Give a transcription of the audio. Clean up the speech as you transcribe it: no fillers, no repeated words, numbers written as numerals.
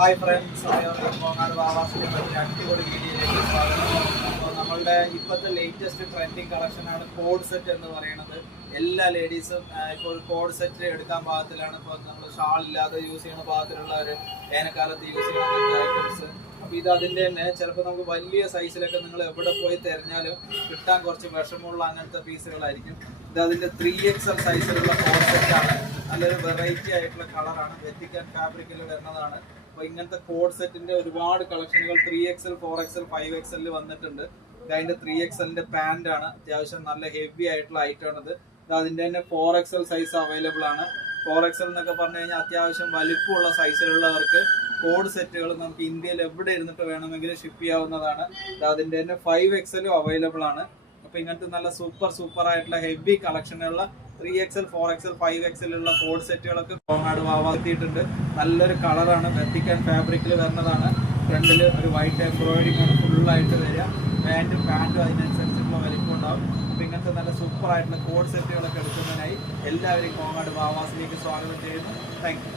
Hi friends, Kongad വാവാസിനെ പറ്റി അടിപൊളി വീഡിയോയിലേക്ക് സ്വാഗതം. അപ്പോൾ നമ്മളുടെ ഇപ്പോഴത്തെ ലേറ്റസ്റ്റ് ട്രെൻഡിങ് കളക്ഷനാണ് കോഡ് സെറ്റ് എന്ന് പറയുന്നത്. എല്ലാ ലേഡീസും ഇപ്പോൾ ഒരു കോഡ് സെറ്റ് എടുക്കാൻ പാകത്തിലാണ്. ഇപ്പോൾ നമ്മൾ ഷാൾ ഇല്ലാതെ യൂസ് ചെയ്യുന്ന പാകത്തിലുള്ള ഒരു വേനൽക്കാലത്ത് യൂസ് ചെയ്യുന്ന ഐറ്റംസ്. അപ്പോൾ ഇത് അതിൻ്റെ തന്നെ ചിലപ്പോൾ നമുക്ക് വലിയ സൈസിലൊക്കെ നിങ്ങൾ എവിടെ പോയി തിരഞ്ഞാലും കിട്ടാൻ കുറച്ച് വിഷമമുള്ള അങ്ങനത്തെ പീസുകളായിരിക്കും. ഇത് അതിൻ്റെ 3XL സൈസിലുള്ള കോഡ് സെറ്റാണ്. നല്ലൊരു വെറൈറ്റി ആയിട്ടുള്ള കളറാണ്, വെറ്റിക്കൻ ഫാബ്രിക്കിൽ വരുന്നതാണ്. അപ്പോൾ ഇങ്ങനത്തെ കോഡ് സെറ്റിന്റെ ഒരുപാട് കളക്ഷനുകൾ 3XL 4XL 5XL വന്നിട്ടുണ്ട്. അതിന്റെ 3XLന്റെ പാന്റ് ആണ്, അത്യാവശ്യം നല്ല ഹെവി ആയിട്ടുള്ള ഐറ്റം ആണിത്. അതിന്റെ തന്നെ 4XL സൈസ് അവൈലബിൾ ആണ്. 4XL എന്നൊക്കെ പറഞ്ഞു കഴിഞ്ഞാൽ അത്യാവശ്യം വലിപ്പമുള്ള സൈസിലുള്ളവർക്ക് കോഡ് സെറ്റുകൾ നമുക്ക് ഇന്ത്യയിൽ എവിടെ ഇരുന്നിട്ട് വേണമെങ്കിലും ഷിപ്പ് ചെയ്യാവുന്നതാണ്. അതിന്റെ തന്നെ 5XL അവൈലബിൾ ആണ്. അപ്പൊ ഇങ്ങനത്തെ നല്ല സൂപ്പർ ആയിട്ടുള്ള ഹെവി കളക്ഷനുള്ള 3XL 4XL 5XL ഉള്ള കോഡ് സെറ്റുകളൊക്കെ കോങ്ങാട് വാവ എത്തിയിട്ടുണ്ട്. നല്ലൊരു കളറാണ്, വെറ്റിക്കൻ ഫാബ്രിക്കിൽ വരുന്നതാണ്. ഫ്രണ്ടിൽ ഒരു വൈറ്റ് എംബ്രോയിഡിംഗ് ആണ് ഫുള്ളായിട്ട് വരിക. പാൻറ്റും അതിനനുസരിച്ചുള്ള വലിപ്പം ഉണ്ടാവും. അപ്പോൾ ഇങ്ങനത്തെ നല്ല സൂപ്പർ ആയിട്ടുള്ള കോഡ് സെറ്റുകളൊക്കെ എടുക്കുന്നതിനായി എല്ലാവരെയും കോങ്ങാട് വാവാസിലേക്ക് സ്വാഗതം ചെയ്യുന്നു. Thank you.